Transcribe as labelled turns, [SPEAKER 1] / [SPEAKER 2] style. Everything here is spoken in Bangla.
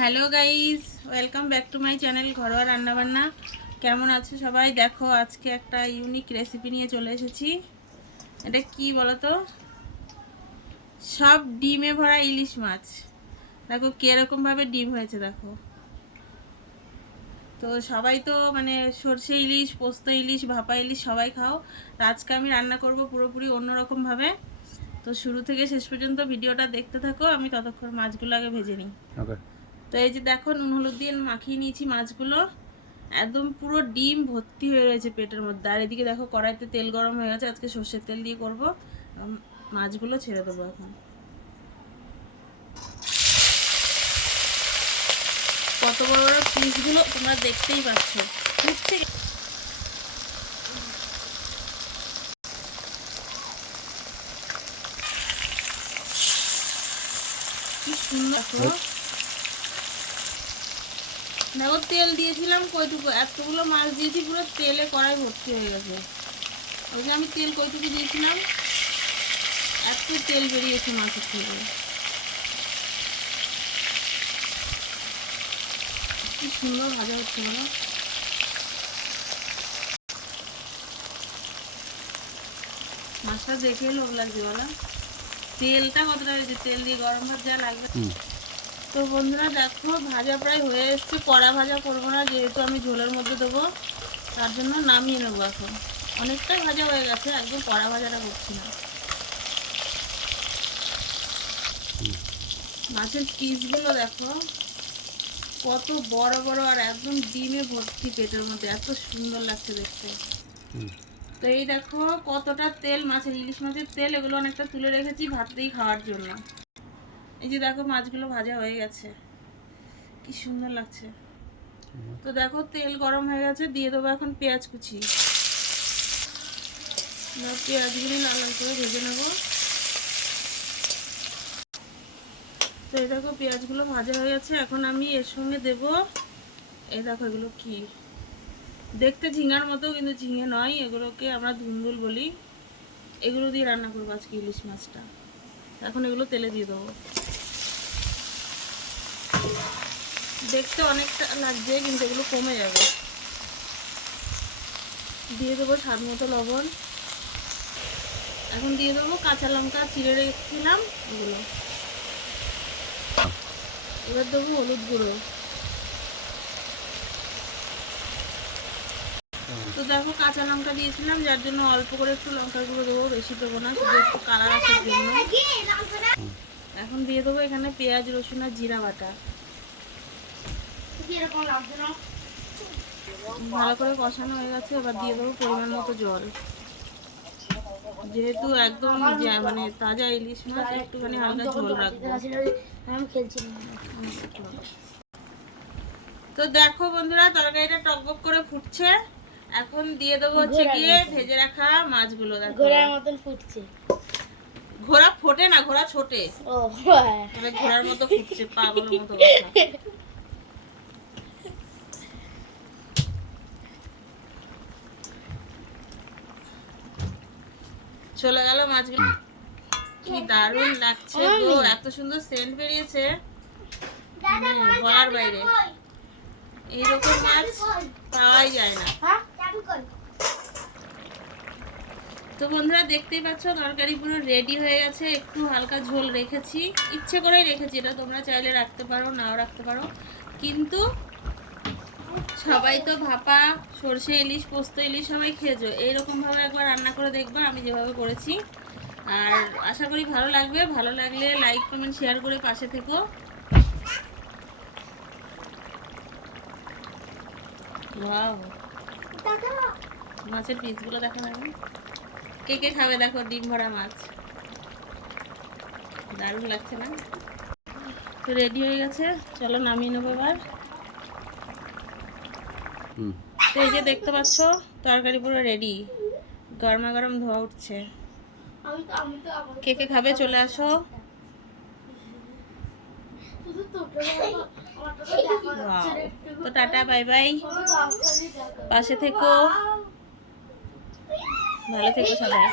[SPEAKER 1] Hello guys welcome back to my channel ঘরোয়া রান্নাবান্না। কেমন আছো সবাই? দেখো, আজকে একটা ইউনিক রেসিপি নিয়ে চলে এসেছি। এটা কি বলো তো সব ডিমে ভরা ইলিশ মাছ। দেখো কীরকমভাবে ডিম হয়েছে, দেখো। তো সবাই তো মানে সর্ষে ইলিশ, পোস্ত ইলিশ, ভাপা ইলিশ সবাই খাও। আজকে আমি রান্না করব পুরোপুরি অন্যরকমভাবে তো শুরু থেকে শেষ পর্যন্ত ভিডিওটা দেখতে থাকো, আমি ততক্ষণ মাছগুলো আগে ভেজে নিই। তো এই যে দেখো, নুন হলুদ দিয়ে মাখিয়ে নিয়েছি মাছগুলো। একদম পুরো ডিম ভর্তি হয়ে রয়েছে পেটের মধ্যে। আর এদিকে দেখো, কড়াইতে তেল গরম হয়ে গেছে, আজকে সর্ষের তেল দিয়ে করব। মাছগুলো ছেড়ে দেবো এখন। কত বড় বড় পিসগুলো তোমরা দেখতেই পাচ্ছ। কি সুন্দর দেখো। তেল দিয়েছিলাম কইটুকু, এতগুলো মাছ দিয়েছি, পুরো তেলে কড়াই ভর্তি হয়ে গেছে। ওই যে আমি তেল কইটুকু দিয়েছিলাম, এত তেল বেরিয়েছে মাছের থেকে। কি সুন্দর ভাজা হচ্ছে বলো। মাছটা দেখে লোক লাগছে বলো। তেলটা কতটা হয়েছে? তেল দিয়ে গরম ভাত যা লাগবে। তো বন্ধুরা দেখো, ভাজা প্রায় হয়ে এসছে। কড়া ভাজা করব না, যেহেতু আমি ঝোলের মধ্যে দেবো, তার জন্য নামিয়ে নেব এখন। অনেকটাই ভাজা হয়ে গেছে, একদম কড়া ভাজাটা করছি না। মাছের পিসগুলো দেখো, কত বড় বড় আর একদম ডিমে ভর্তি পেটের মধ্যে, এত সুন্দর লাগছে দেখতে। তো এই দেখো, কতটা তেল, মাছের ইলিশ মাছের তেল, এগুলো অনেকটা তুলে রেখেছি ভাতেই খাওয়ার জন্য। এই যে দেখো মাছগুলো ভাজা হয়ে গেছে। কি সুন্দর লাগছে। তো দেখো তেল গরম হয়ে গেছে, দিয়ে দেবো এখন পেঁয়াজ কুচি। পেঁয়াজগুলি লাল লাল করে ভেজে নেব। তো এই দেখো পেঁয়াজগুলো ভাজা হয়ে গেছে, এখন আমি এর সঙ্গে দেব, এই দেখো এগুলো কি? দেখতে ঝিঙার মতো, কিন্তু ঝিঙে নয়, এগুলোকে আমরা ধুন্দুল বলি। এগুলো দিয়ে রান্না করব আজকে ইলিশ মাছটা। এখন এগুলো তেলে দিয়ে দেবো। দেখতে অনেকটা লাগছে, কিন্তু এগুলো কমে যাবে। দিয়ে দেবো স্বাদ মতো লবণ। এখন দিয়ে দেবো কাঁচা লঙ্কা চিড়ে রেখেছিলাম, এগুলো। এবার দেবো হলুদ গুঁড়ো। তো দেখো কাঁচা লঙ্কা দিয়েছিলাম, যার জন্য অল্প করে একটু লঙ্কা গুঁড়ো দেবো, বেশি দেবো না, শুধু একটু কালার আসার জন্য। এখন দিয়ে দেবো এখানে পেঁয়াজ, রসুন আর জিরা বাটা। ভালো করে কষানো হয়ে গেছে, এবার দিয়ে দেবো পরিমাণ মতো জল। যেহেতু একদম মানে তাজা ইলিশ মাছ, একটুখানি হালকা ঝোল রাখব। তো দেখো বন্ধুরা, তরকারিটা টকবক করে ফুটছে। এখন দিয়ে দেবো হচ্ছে গিয়ে ভেজে রাখা মাছগুলো দেখো।
[SPEAKER 2] ঘোড়ার মতন ফুটছে।
[SPEAKER 1] ঘোড়া ফোটে না ঘোড়া ছোটে।
[SPEAKER 2] ও হ্যাঁ।
[SPEAKER 1] তবে ঘোড়ার মতো ফুটছে পাগলের মতো কথা। চলে গেল মাছগুলো। কি দারুণ লাগছে গো এত সুন্দর সেন্ট বেরিয়েছে। মানে বলার বাইরে। এইরকম মাছ পাওয়াই যায় না।
[SPEAKER 2] হ্যাঁ?
[SPEAKER 1] তো বন্ধুরা দেখতেই পাচ্ছ, তরকারি পুরো রেডি হয়ে গেছে। একটু হালকা ঝোল রেখেছি। ইচ্ছে করেই রেখেছি, এটা তোমরা চাইলে রাখতে পারো, নাও রাখতে পারো। কিন্তু সবাই তো ভাপা, সর্ষে ইলিশ, পোস্ত ইলিশ সবাই খেয়েছো। এইরকমভাবে একবার রান্না করে দেখবা, আমি যেভাবে করেছি। আর আশা করি ভালো লাগবে। ভালো লাগলে লাইক কমেন্ট শেয়ার করে পাশে থেকো। ওয়াও মাছের পিসগুলো দেখা যাবে কে কে খাবে দেখো ডিম ভরা মাছ। দারুণ লাগছে না? তো রেডি হয়ে গেছে চলো নামিয়ে নেব এবার।
[SPEAKER 3] হুম।
[SPEAKER 1] তো এই যে দেখতে পাচ্ছ তরকারি পুরো রেডি গরমা গরম ধোয়া উঠছে।
[SPEAKER 2] আমি তো আমি তো আমার
[SPEAKER 1] কে কে খাবে চলে আসো।
[SPEAKER 2] তো
[SPEAKER 1] টাটা বাই বাই। পাশে থেকো। ভালো থেকো সবাই।